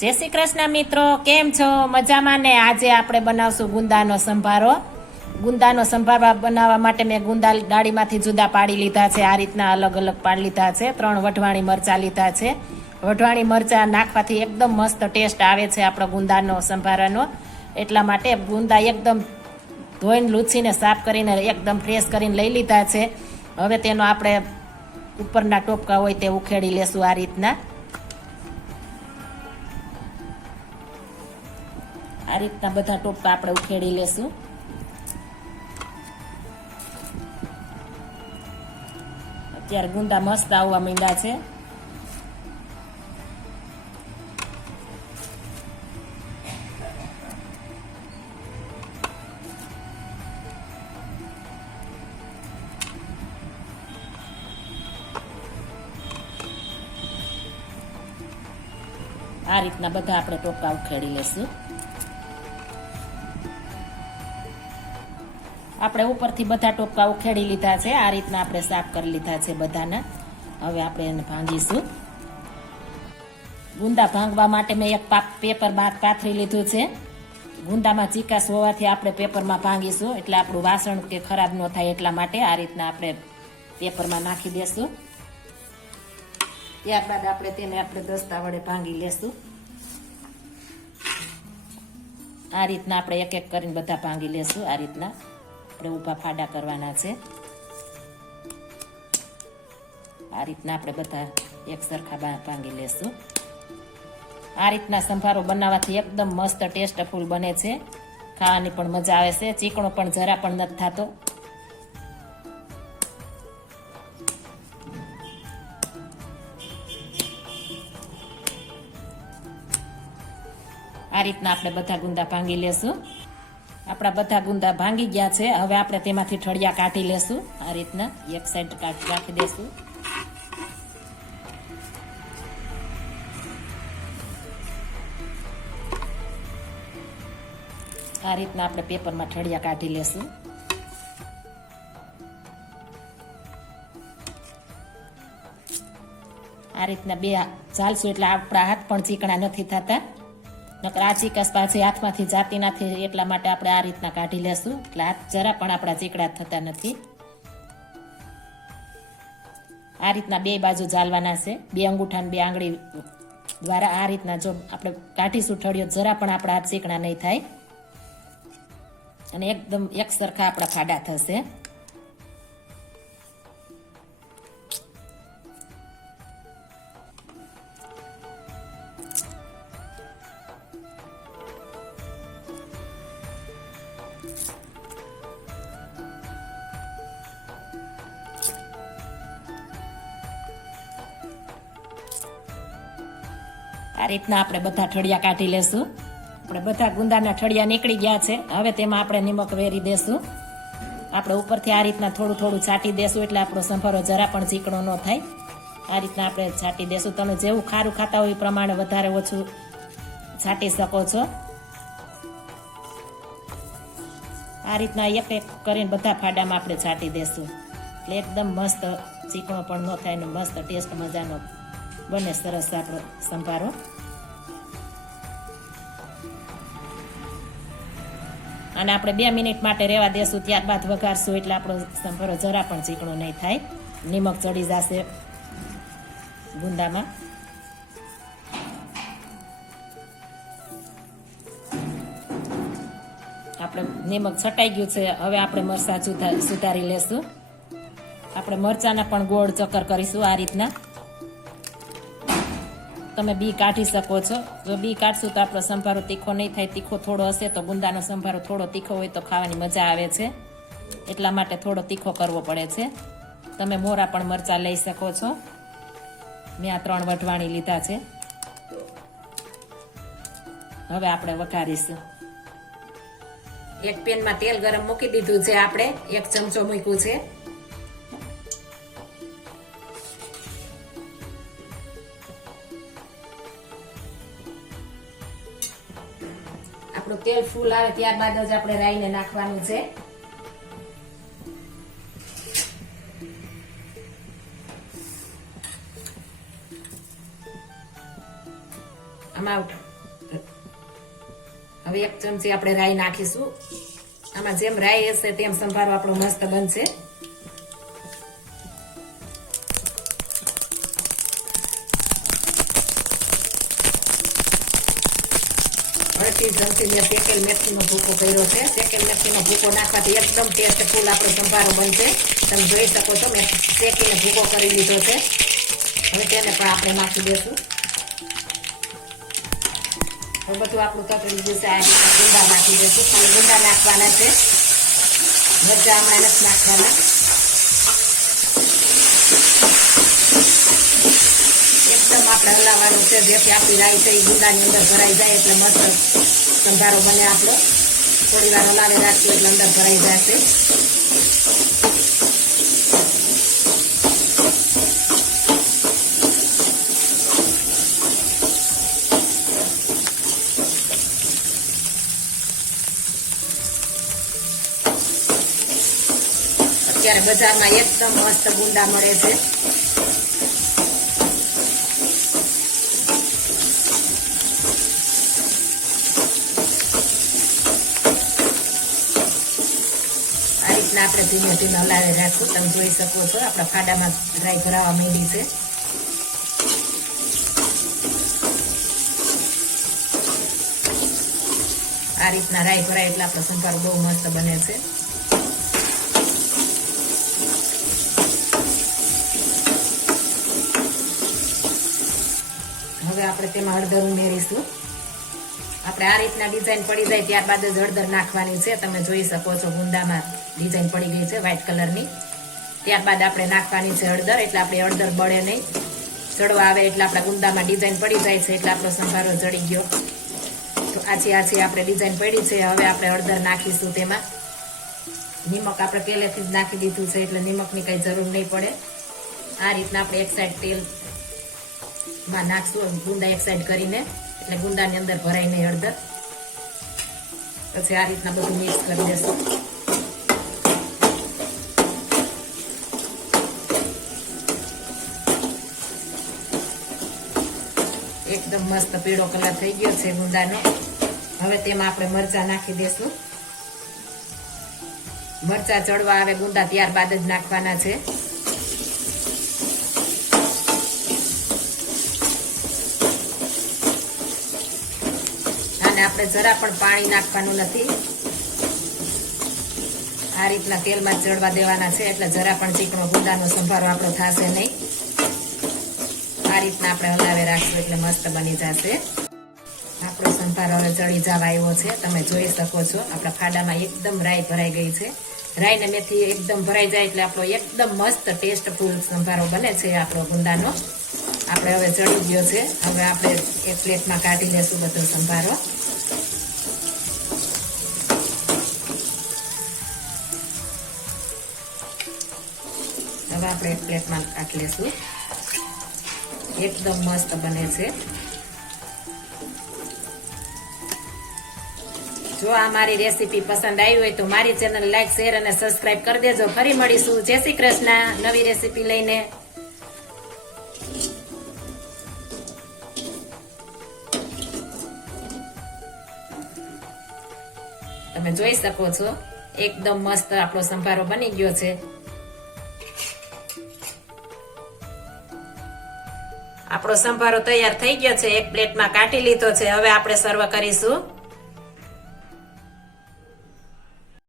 જય શ્રી કૃષ્ણ મિત્રો, કેમ છો? મજામાં ને? આજે આપણે બનાવશું ગુંદાનો સંભારો. ગુંદાનો સંભારો બનાવવા માટે મેં ગુંદા ડાળીમાંથી જુદા પાડી લીધા છે. આ રીતના અલગ અલગ પાડી લીધા છે. ત્રણ વઢવાણી મરચા લીધા છે. વઢવાણી મરચા નાખવાથી એકદમ મસ્ત ટેસ્ટ આવે છે આપણો ગુંદાનો સંભારાનો. એટલા માટે ગુંદા એકદમ ધોઈને, લૂછીને, સાફ કરીને, એકદમ ફ્રેશ કરીને લઈ લીધા છે. હવે તેનો આપણે ઉપરના ટોપકા હોય તે ઉખેડી લેશું આ રીતના. આ રીતના બધા ટોપકા આપણે ઉખેડી લેશું. અત્યારે ગુંદા મસ્ત આવવા માંડ્યા છે. આ રીતના બધા આપણે ટોપકા ઉખેડી લેશું. આપણે ઉપરથી બધા ટોપકા ઉખેડી લીધા છે. આ રીતના આપણે સાફ કરી લીધા છે બધાના. હવે આપણે એને ભાંગીશું ગુંદા ભાંગવા માટે મેં એક પાપ પેપર પાથરી લીધું છે. ગુંદામાં ચીકાશ હોવાથી આપણે પેપરમાં ભાંગીશું. એટલે આપણું વાસણ કે ખરાબ ન થાય એટલા માટે આ રીતના આપણે પેપરમાં નાખી દેશું. ત્યારબાદ આપણે તેને આપણે દસ્તા વડે ભાંગી લેશું. આ રીતના આપણે એક એક કરીને બધા ભાંગી લેશું. આ રીતના. આપણે ઊભા ફાડા કરવાના છે. આ રીતના આપણે બધા એક સરખા ભાંગી લેશું. આ રીતના સંભારો બનાવવાથી એકદમ મસ્ત ટેસ્ટફુલ બને છે. ખાવાની પણ મજા આવે છે. ચીકણો પણ જરા પણ નથી થતો. આ રીતના આપણે બધા ગુંદા ભાંગી લેશું. આપણા બધા ગુંદા ભાંગી ગયા છે. હવે આપણે તેમાંથી ઠળિયા કાઢી લેશું. આ રીતના એક સાઈડ કાઢી રાખી દેશું. આ રીતના આપણે પેપરમાં ઠળિયા કાઢી લેશું. આ રીતના બે ચાલશું એટલે આપણા હાથ પણ ચીકણા નથી થતા. નકર આ ચીકસ પાછી હાથમાંથી જાતી નથી, એટલા માટે આપણે આ રીતના કાઢી લેશું. એટલે હાથ જરા પણ આપણા ચીકડા થતા નથી. આ રીતના બે બાજુ ચાલવાના છે. બે અંગૂઠા બે આંગળી દ્વારા આ રીતના જો આપણે કાઢીશું ઠળિયો, જરા પણ આપણા હાથ ચીકણા નહીં થાય. અને એકદમ એક સરખા આપણા ફાડા થશે. આ રીતના આપણે બધા ઠળિયા કાઢી લેશું. આપણે બધા ગુંદાના ઠળિયા નીકળી ગયા છે. હવે તેમાં આપણે નિમક વેરી દેશું. આપણે ઉપરથી આ રીતના થોડું થોડું છાંટી દેશું એટલે આપણો સંભારો જરા પણ ચીકણો ન થાય. આ રીતના આપણે છાંટી દેશું. તમે જેવું ખારું ખાતા હોય એ પ્રમાણે વધારે ઓછું છાંટી શકો છો. આ રીતના એક એક કરીને બધા ફાડામાં આપણે છાંટી દેશું. એટલે એકદમ મસ્ત ચીકણો પણ ન થાય ને મસ્ત ટેસ્ટ મજાનો બને સરસ આપણો સંભારો. અને આપણે બે મિનિટ માટે રહેવા દેશું, ત્યારબાદ વઘારશું, એટલે આપણો સંભારો જરા પણ ચીકણો નહીં થાય. નિમક ચડી જશે ગુંદામાં. આપણે નિમક છટાઈ ગયું છે, હવે આપણે મરચાં સુધા- સુધારી લેશું. આપણે મરચાના પણ ગોળ ચક્કર કરીશું આ રીતના. તમે બી કાઢી શકો છો. જો બી કાઢશું તો આપણો સંભારો તીખો નહીં થાય, તીખો થોડો હશે તો ગુંદાનો સંભારો થોડો તીખો હોય તો ખાવાની મજા આવે છે. એટલા માટે થોડો તીખો કરવો પડે છે. તમે મોરા પણ મરચાં લઈ શકો છો. મેં આ ત્રણ વઢવાણી લીધા છે. હવે આપણે વઘારીશું. એક પેનમાં તેલ ગરમ મૂકી દીધું છે આપણે. એક ચમચો મૂક્યું છે. તેલ ફૂલ આવે ત્યારબાદ જ આપણે રાઈને નાખવાનું છે. આમાં હવે એક ચમચી આપણે રાઈ નાખીશું. આમાં જેમ રાઈ હશે તેમ સંભારો આપણો મસ્ત બનશે. અડધી ચમચી મેં શેકેલ મેથીનો ભૂકો કર્યો છે શેકેલ મેથીનો ભૂકો નાખવાથી એકદમ ટેસ્ટફુલ આપણો સંભારો બનશે તમે જોઈ શકો છો મેં શેકીને ભૂકો કરી લીધો છે હવે તેને પણ આપણે નાખી દઈશું હવે બધું આપણું તકડી જશે આ ગુંદા નાખી દઈશું ખાલી ગુંડા નાખવાના છે મરચા આમાં નથી નાખવાના એકદમ આપણે હલાવવાનું છે જેથી આપણી રાઈ છે એ ગુંડાની અંદર ભરાઈ જાય એટલે મસ્ત સંભારો બને આપણો. થોડી વાર હલાવી રાખશું એટલે અંદર ભરાઈ જશે. અત્યારે બજારમાં એકદમ મસ્ત ગુંડા મળે છે. રીતના આપણે ધીમે ધીમે હલાવી રાખવું તમે જોઈ શકો છો, આપણા ફાડામાં ડ્રાય ભરાવા માંડી છે. આ રીતના રાઈ ભરાય એટલે આપણો સંભારો બહુ મસ્ત બને છે. હવે આપણે તેમાં હળદર ઉમેરીશું. આપણે આ રીતના ડિઝાઇન પડી જાય ત્યારબાદ જ હળદર નાખવાની છે. તમે જોઈ શકો છો ગુંદામાં ડિઝાઇન પડી ગઈ છે વ્હાઇટ કલરની ત્યારબાદ આપણે નાખવાની છે હળદર, એટલે આપણે હળદર બળે નહીં. ચડવા આવે એટલે આપણા ગુંદામાં ડિઝાઇન પડી જાય છે, એટલે આપણો સંભારો ચડી ગયો. તો આછી આછી આપણે ડિઝાઇન પડી છે. હવે આપણે હળદર નાખીશું તેમાં. નિમક આપણે પહેલેથી જ નાખી દીધું છે, એટલે નિમકની કંઈ જરૂર નહીં પડે. આ રીતના આપણે એક સાઈડ તેલમાં નાખશું, ગુંદા એક સાઈડ કરીને. એટલે ગુંદાની અંદર ભરાઈને હળદર. પછી આ રીતના બધું મિક્સ કરી દેશું. એકદમ મસ્ત પીળો કલર થઈ ગયો છે ગુંદાનો હવે તેમાં આપણે મરચા નાખી દેશું. મરચા ચડવા આવે ગુંદા ત્યારબાદ જ નાખવાના છે. અને આપણે જરા પણ પાણી નાખવાનું નથી. આ રીતના તેલમાં ચડવા દેવાના છે, એટલે જરા પણ ચીકણો ગુંદાનો સંભારો આપણો થશે નહીં. આ રીતના આપણે હલાવે રાખશું એટલે મસ્ત બની જશે. આપણો સંભારો હવે ચડી જવા આવ્યો છે, તમે જોઈ શકો છો. આપણા ફાડામાં એકદમ રાઈ ભરાઈ ગઈ છે. રાઈ ને મેથી એકદમ ભરાઈ જાય એટલે આપણો એકદમ મસ્ત ટેસ્ટફુલ સંભારો બને છે આપણો ગુંદાનો. આપણે હવે ચડી ગયો છે. હવે આપણે એક પ્લેટમાં કાઢી લેશું બધો સંભારો. હવે આપણે એક પ્લેટમાં કાઢી લેશું. એકદમ મસ્ત બને છે. જો આ મારી રેસીપી પસંદ આવી હોય તો મારી ચેનલ લાઈક, શેર અને સબસ્ક્રાઇબ કરી દેજો. ફરી મળીશું. જય શ્રી કૃષ્ણ. નવી રેસીપી લઈને. તમે જોઈ શકો છો, એકદમ મસ્ત આપણો સંભારો બની ગયો છે. આપણો સંભારો તૈયાર થઈ ગયો છે, એક પ્લેટમાં કાઢી લીધો છે. હવે આપણે સર્વ કરીશું.